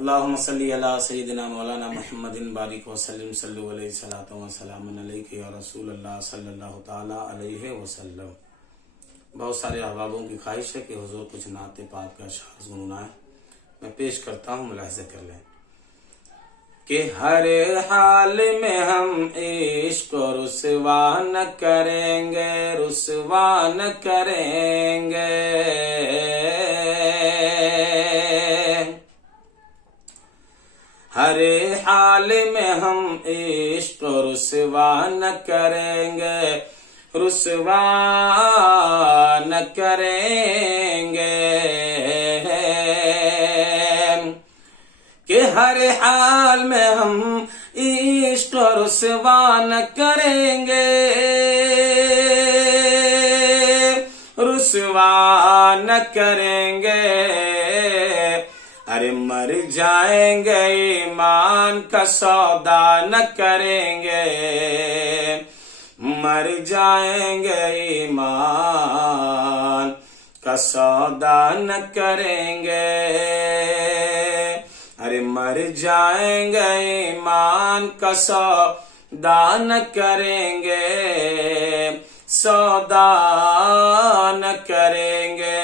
अल्लाहुम्मा सल्ली अला सय्यिदिना मौलाना मुहम्मदिन बारिक वसल्लिम सल्लु अलैहि सलातो व सलामुन अलैका या रसूलल्लाह सल्लल्लाहु ताला अलैहि वसल्लम। बहुत सारे अहबाबों की ख्वाहिश है कि हुजूर कुछ नाते पाक का अशआर गुनगुनाए। मैं पेश करता हूँ, मुलाहिज़ा कर लें कि हर हाल में हम इश्क को रुसवा न करेंगे, रुसवा न करेंगे। हर हाल में हम इश्क को रुसवा न करेंगे, रुसवा न करेंगे। कि हर हाल में हम इश्क को रुसवा न करेंगे, रुसवा न करेंगे। अरे मर जाएंगे ईमान का सौदा न करेंगे, मर जाएंगे ईमान का सौदा न करेंगे। अरे मर जाएंगे ईमान का सौदा न करेंगे, सौदा न करेंगे।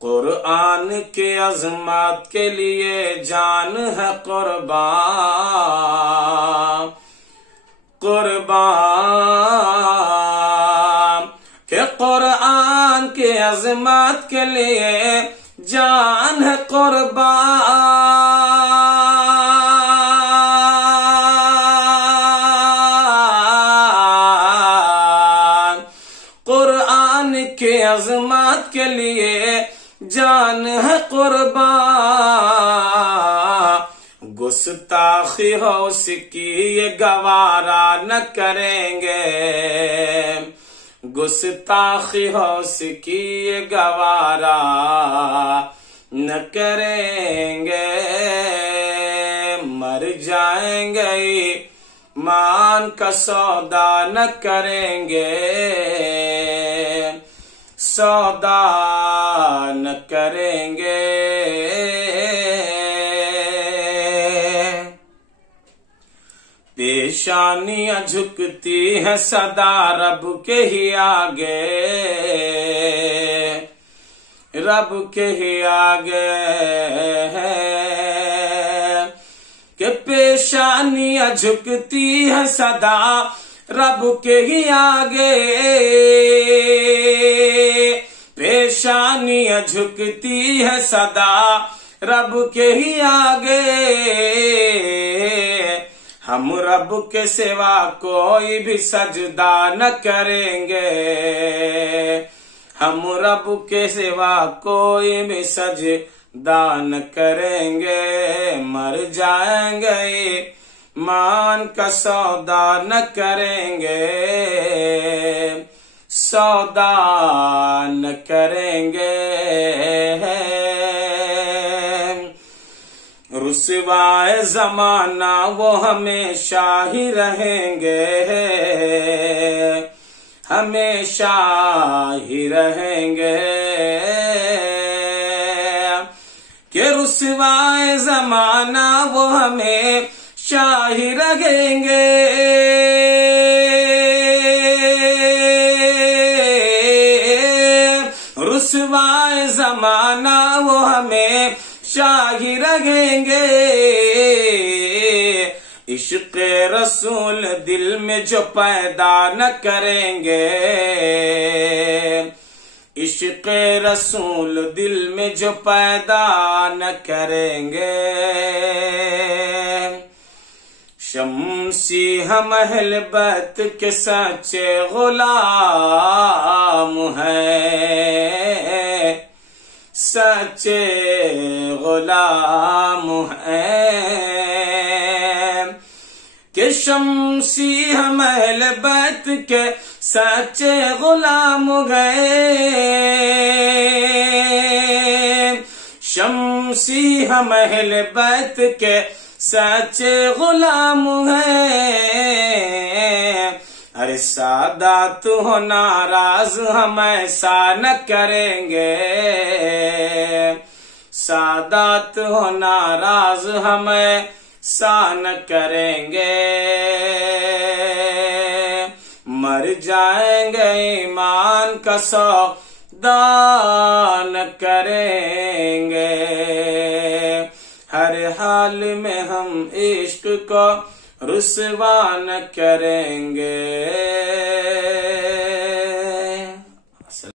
कुरान के अज़मत के लिए जान है कुर्बान, कुर्बान। के कुरान के अज़मत के लिए जान है कुर्बान। कुरान के अज़मत के लिए जान है कुर्बान। गुस्ताखी हो उसकी ये गवारा न करेंगे, गुस्ताखी हो उसकी ये गवारा न करेंगे। मर जाएंगे ईमान का सौदा न करेंगे, सौदा न करेंगे। पेशानियां झुकती है सदा रब के ही आगे, रब के ही आगे। के पेशानियां झुकती है सदा रब के ही आगे, पेशानियां झुकती है सदा रब के ही आगे। हम रब के सिवा कोई भी सजदा न करेंगे, हम रब के सिवा कोई भी सजदा न करेंगे। मर जाएंगे ईमान का सौदा न करेंगे, सौदा न करेंगे। रुसवाए जमाना वो हमेशा ही रहेंगे, हमेशा ही रहेंगे। कि रुसवाए जमाना वो हमेशा ही रहेंगे। रुसवाए जमाना वो हमें शाही रहेंगे। इश्क़ रसूल दिल में जो पैदा न करेंगे, इश्क़ रसूल दिल में जो पैदा न करेंगे। शम्सी हम अहले बैत के सच्चे गुलाम हैं, सच्चे गुलाम हैं। कि शम्सी हम अहले बैत के सच्चे गुलाम हैं, शम्सी हम अहले बैत के सच्चे गुलाम हैं। अरे सादात हो नाराज हम ऐसा न करेंगे, सादात हो नाराज हमें सान करेंगे, मर जाएंगे ईमान का सौदान करेंगे। हर हाल में हम इश्क को रुसवा न करेंगे।